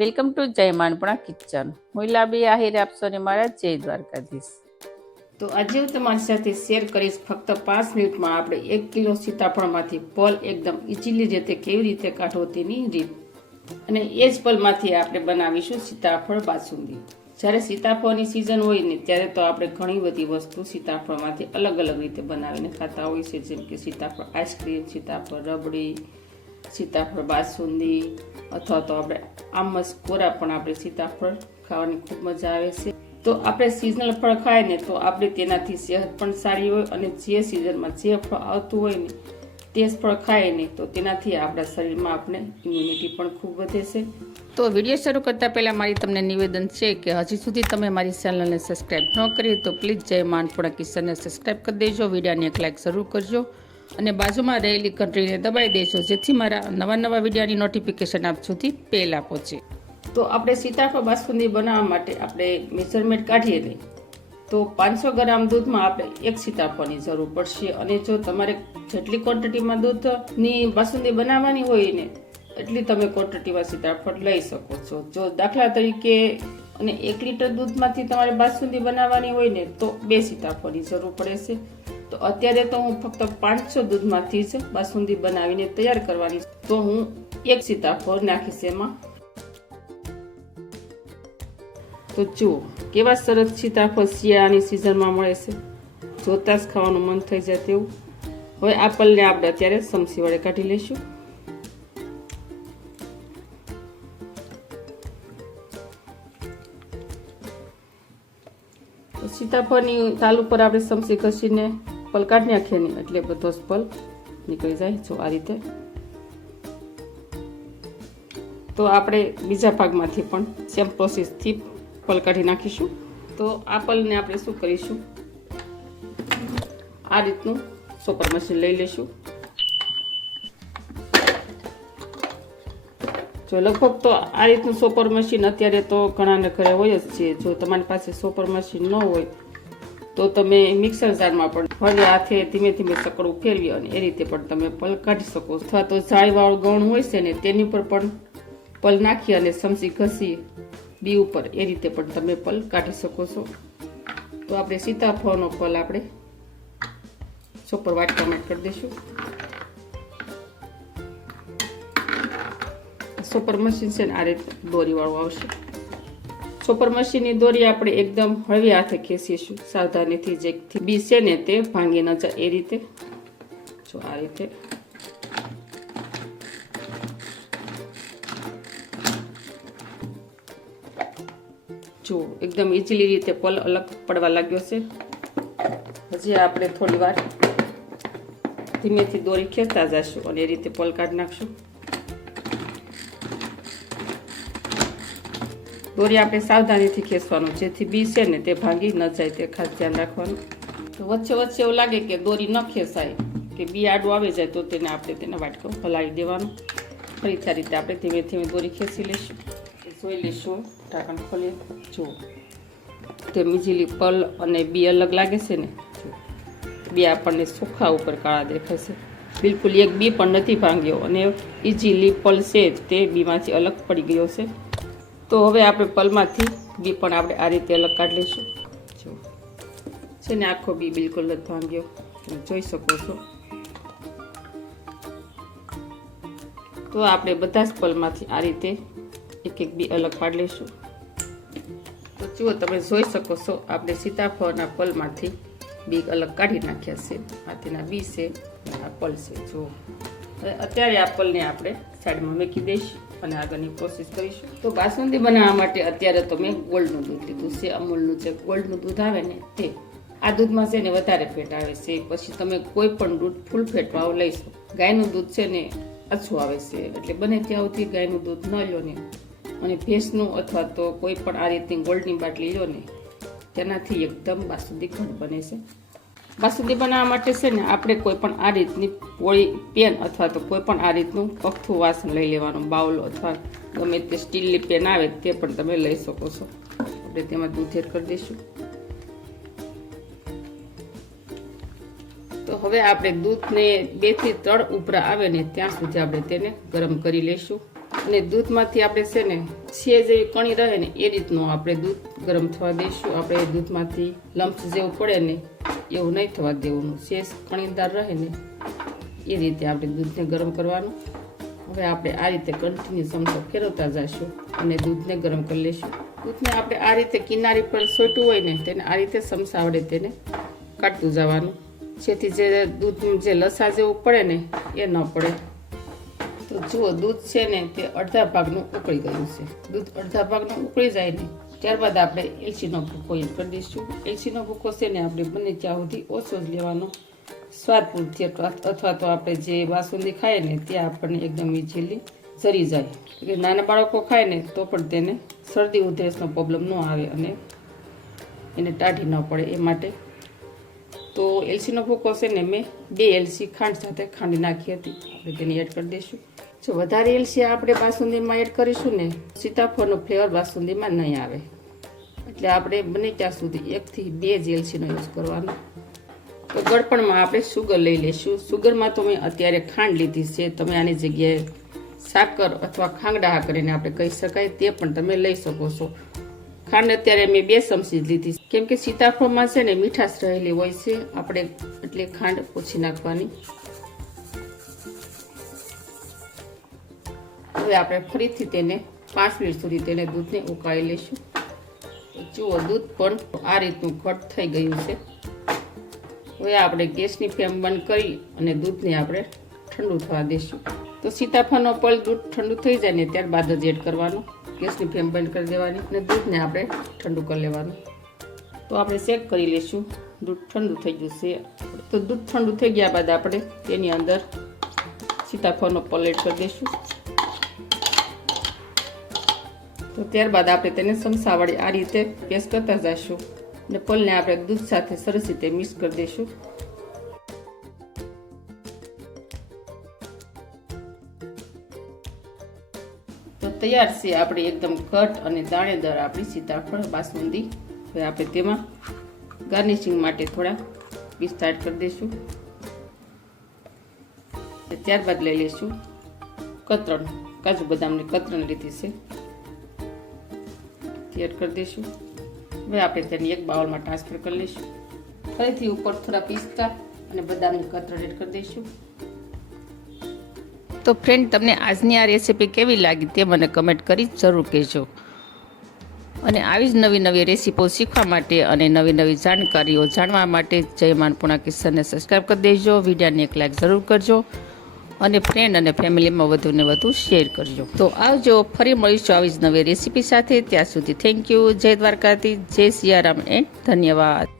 Welcome to જય માનપણા kitchen. હું લાબી આહિર આપશો ને મારા જય દ્વારકાધીશ. તો આજે હું તમારી સાથે શેર કરીશ ફક્ત 5 મિનિટમાં આપણે 1 કિલો સીતાફળમાંથી પલ એકદમ ઇઝીલી રીતે કેવી રીતે કાઢવો તેની રીત. અને એ જ પલમાંથી આપણે બનાવીશું સીતાફળ બાસુંદી. જ્યારે સીતાફળની સિઝન હોય ને ત્યારે તો આપણે ઘણી બધી વસ્તુ સીતાફળમાંથી અલગ અલગ રીતે બનાવીને ખાતા હોય છે, જેમ કે સીતાફળ આઈસ્ક્રીમ, સીતાફળ રબડી, સીતાફળ બાસુંદી, અથવા તો આપણે આમ જ કોરા પણ આપણે સીતાફળ ખાવાની ખૂબ મજા આવે છે. તો આપણે સિઝનલ ફળ ખાય ને તો આપણે તેનાથી સેહત પણ સારી હોય, અને જે સિઝનમાં જે ફળ આવતું હોય ને તે જ ફળ ખાય ને તો તેનાથી આપણા શરીરમાં આપણે ઇમ્યુનિટી પણ ખૂબ વધે છે. તો વિડીયો શરૂ કરતાં પહેલાં મારી તમને નિવેદન છે કે હજી સુધી તમે મારી ચેનલને સબસ્ક્રાઈબ ન કરી તો પ્લીઝ જય માનપણા કિચનને સબસ્ક્રાઈબ કરી દેજો, વિડીયોને એક લાઈક જરૂર કરજો અને બાજુમાં રહેલી ઘંટડીને દબાવી દેજો, જેથી મારા નવા વિડીયોની નોટિફિકેશન આપ સુધી પહેલાં પહોંચે. તો આપણે સીતાફળ બાસુંદી બનાવવા માટે આપણે મેઝરમેન્ટ કાઢીએ ને તો 500 ગ્રામ દૂધમાં આપણે 1 સીતાફળની જરૂર પડશે. અને જો તમારે જેટલી ક્વોન્ટિટીમાં દૂધની બાસુંદી બનાવવાની હોય ને એટલી તમે ક્વોન્ટિટીમાં સીતાફળ લઈ શકો છો. જો દાખલા તરીકે અને 1 લીટર દૂધમાંથી તમારે બાસુંદી બનાવવાની હોય ને તો 2 સીતાફળની જરૂર પડે છે. તો અત્યારે તો હું ફક્ત 500 દૂધમાંથી જ બાસુંદી બનાવીને તૈયાર કરવાની, તો હું 1 સીતાફળ નાખીશ એમાં. તો જુઓ કેવા સરસ સીતાફળ શિયાળાની સિઝનમાં મળે છે, જોતા જ ખાવાનું મન થઈ જાય તેવું. હવે આ પલને આપણે અત્યારે સમસી વડે કાઢી લઈશું. સીતાફળની તાલ ઉપર આપણે સમસી ઘસીને પલ કાઢી નાખીએ ને એટલે બધો જ પલ નીકળી જાય. જો આ રીતે. તો આપણે બીજા ભાગમાંથી પણ સેમ પ્રોસેસથી પલ કાઢી નાખીશું. તો આ પલને આપણે શું કરીશું, આ રીતનું સોપર મશીન લઈ લઈશું. જો લગભગ તો આ રીતનું સોપર મશીન અત્યારે તો ઘણાને ઘરે હોય જ છે. જો તમારી પાસે સોપર મશીન ન હોય તો તમે મિક્સર જારમાં પણ હળવે હાથે ધીમે ધીમે સકડું ફેરવી અને એ રીતે પણ તમે પલ કાઢી શકો. અથવા તો જાળીવાળું ગૌણ હોય છે ને તેની ઉપર પણ પલ નાખી અને સમસી ઘસી બી ઉપર એ રીતે પણ તમે પલ કાઢી શકો છો. તો આપણે સીતાફળનો પલ આપણે સોપર વાટકામાં કરી દઈશું. સોપર મશીન છે ને આ રીતે દોરીવાળું આવશે. સોપર મશીનની દોરી આપણે એકદમ હળવી હાથે ખેંચીશું, સાવધાનીથી, જેથી બી છે ને તે ભાંગી ન જાય એ રીતે. જો આ રીતે. જો એકદમ ઇઝીલી રીતે પલ અલગ પડવા લાગ્યો છે. હજી આપણે થોડી વાર ધીમેથી દોરી ખેંચતા જઈશું અને એ રીતે પલ કાઢી નાખશું. દોરી આપણે સાવધાનીથી ખેંચવાનું, જેથી બી છે ને તે ભાંગી ન જાય તે ખાસ ધ્યાન રાખવાનું. તો વચ્ચે વચ્ચે એવું લાગે કે દોરી ન ખેંચાય કે બી આડું આવી જાય તો તેને વાટકો હલાવી દેવાનું. ફરીથી આ રીતે આપણે ધીમે ધીમે દોરી ખેંચી લઈશું. જોઈ લઈશું, ઢાંકણ ખોલી. જુઓ તે ઇઝીલી પલ અને બી અલગ લાગે છે ને. બી આપણને ચોખ્ખા ઉપર કાળા દેખાય છે. બિલકુલ એક બી પણ નથી ભાંગ્યો અને ઇઝીલી પલ છે તે બીમાંથી અલગ પડી ગયો છે. તો હવે આપણે પલમાંથી બી પણ આપણે આ રીતે અલગ કાઢી લઈશું. જો છે ને આખો બી બિલકુલ નથી ભાંગ્યો, તમે જોઈ શકો છો. તો આપણે બધા જ પલમાંથી આ રીતે એક એક બી અલગ પાડી લઈશું. તો જુઓ તમે જોઈ શકો છો આપણે સીતાફળના પલમાંથી બી અલગ કાઢી નાખ્યા છે. આ તેના બી છે, આ પલ છે. જો અત્યારે આ પલને આપણે સાઈડમાં મૂકી દઈશું અને આગળની પ્રોસેસ કરીશું. તો બાસુંદી બનાવવા માટે અત્યારે તો મેં ગોલ્ડનું દૂધ લીધું છે, અમૂલનું જે ગોલ્ડનું દૂધ આવે ને તે. આ દૂધમાં છે ને વધારે ફેટ આવે છે. પછી તમે કોઈ પણ દૂધ ફૂલ ફેટવાળું લઈ શકો. ગાયનું દૂધ છે ને ઓછું આવે છે, એટલે બને ત્યાં સુધી ગાયનું દૂધ ન લો ને. અને ભેંસનું અથવા તો કોઈ પણ આ રીતની ગોલ્ડની બાટલી લો ને તેનાથી એકદમ બાસુંદી ઘટ બને છે. બાસુંદી બનાવવા માટે છે ને આપણે કોઈ પણ આ રીતની પોળી પેન અથવા તો કોઈ પણ આ રીતનું પગથું વાસણ લઈ લેવાનું, બાઉલ અથવા ગમે તે સ્ટીલની પેન આવે તે પણ તમે લઈ શકો છો. આપણે તેમાં દૂધ એડ કરી દઈશું. તો હવે આપણે દૂધને 2 થી 3 ઉપરા આવે ને ત્યાં સુધી આપણે તેને ગરમ કરી લઈશું. અને દૂધમાંથી આપણે છે ને છે જેવી કણી રહે ને એ રીતનું આપણે દૂધ ગરમ થવા દઈશું. આપણે દૂધમાંથી લમ્સ જેવું પડે ને એવું નહીં થવા દેવું. છે કણીદાર રહે ને એ રીતે આપણે દૂધને ગરમ કરવાનું. હવે આપણે આ રીતે કન્ટિન્યુ ચમચો ફેરવતા જઈશું અને દૂધને ગરમ કરી લઈશું. દૂધને આપણે આ રીતે કિનારી પર સોટ્યું હોય ને તેને આ રીતે ચમચા વડે તેને કાઢતું જવાનું, જેથી જે દૂધ જે લસા જેવું પડે ને એ ન પડે. તો જુઓ દૂધ છે ને તે અડધા ભાગનું ઉકળી ગયું છે. દૂધ અડધા ભાગનું ઉકળી જાય ને ત્યારબાદ આપણે એલચીનો ભૂકો એડ કરી દઈશું. એલચીનો ભૂકો છે ને આપણે બને ત્યાં સુધી ઓછો જ લેવાનો, સ્વાદ પૂરતી, અથવા તો આપણે જે બાસુંદી ખાઈએ ને ત્યાં આપણને એકદમ ઇઝીલી જરી જાય. એટલે નાના બાળકો ખાય ને તો પણ તેને શરદી ઉધરસનો પ્રોબ્લેમ ન આવે અને એને ટાઢી ન પડે એ માટે. તો એલચીનો ભૂકો છે ને મેં 2 એલચી ખાંડ સાથે ખાંડી નાખી હતી, આપણે તેને એડ કરી દઈશું. જો વધારે એલચી આપણે બાસુંદીમાં એડ કરીશું ને સીતાફળનો ફ્લેવર બાસુંદીમાં નહીં આવે, એટલે આપણે બને ત્યાં સુધી 1 થી 2 જ એલચીનો યુઝ કરવાનો. તો ગળપણમાં આપણે સુગર લઈ લઈશું. સુગરમાં તો મેં અત્યારે ખાંડ લીધી છે, તમે આની જગ્યાએ સાકર અથવા ખાંગડા કરીને આપણે કહી શકાય તે પણ તમે લઈ શકો છો. ખાંડ અત્યારે મેં 2 ચમચી લીધી, કેમ કે સીતાફળમાં છે ને મીઠાશ રહેલી હોય છે, આપણે એટલે ખાંડ ઓછી નાખવાની. હવે આપણે ફરીથી તેને 5 મિનિટ સુધી તેને દૂધને ઉકાળી લઈશું. જુઓ દૂધ પણ આ રીતનું ઘટ થઈ ગયું છે. હવે આપણે ગેસની ફ્લેમ બંધ કરી અને દૂધને આપણે ઠંડુ થવા દઈશું. તો સીતાફળનો પલ દૂધ ઠંડુ થઈ જાય ને ત્યારબાદ જ એડ કરવાનું. ગેસની ફ્લેમ બંધ કરી દેવાની અને દૂધને આપણે ઠંડુ કરી લેવાનું. તો આપણે ચેક કરી લઈશું દૂધ ઠંડુ થઈ ગયું છે. તો દૂધ ઠંડુ થઈ ગયા બાદ આપણે તેની અંદર સીતાફળનો પલ એડ કરી દઈશું. તો ત્યારબાદ આપણે તેને ચમચા વડે આ રીતે પેસ્ટ કરતા જઈશું અને પલને આપણે દૂધ સાથે સરસ રીતે મિક્સ કરી દઈશું. તો તૈયાર છે આપણે એકદમ ઘટ અને દાણેદાર આપણી સીતાફળ બાસુંદી. હવે આપણે તેમાં ગાર્નિશિંગ માટે થોડા પિસ્તા એડ કરી દઈશું. ત્યારબાદ લઈ લઈશું કતરણ, કાજુ બદામની કતરણ લીધી છે, એડ કરી દઈશું. હવે આપણે તેને એક બાઉલમાં ટ્રાન્સફર કરી લઈશું. ફરીથી ઉપર થોડા પિસ્તા અને બદામની કતરણ એડ કરી દઈશું. તો ફ્રેન્ડ, તમને આજની આ રેસીપી કેવી લાગી તે મને કમેન્ટ કરી જરૂર કહેજો. અને આવી જ નવી નવી રેસીપીઓ શીખવા માટે અને નવી નવી જાણકારીઓ જાણવા માટે જય માનપૂર્ણા કિચનને સબસ્ક્રાઈબ કરી દેજો. વિડીયોને એક લાઈક જરૂર કરજો અને ફ્રેન્ડ અને ફેમિલીમાં વધુને વધુ શેર કરજો. તો આવજો, ફરી મળીશું આવી જ નવી રેસીપી સાથે. ત્યાં સુધી થેન્ક યુ. જય દ્વારકાધીશ, જય સિયારામ એન્ડ ધન્યવાદ.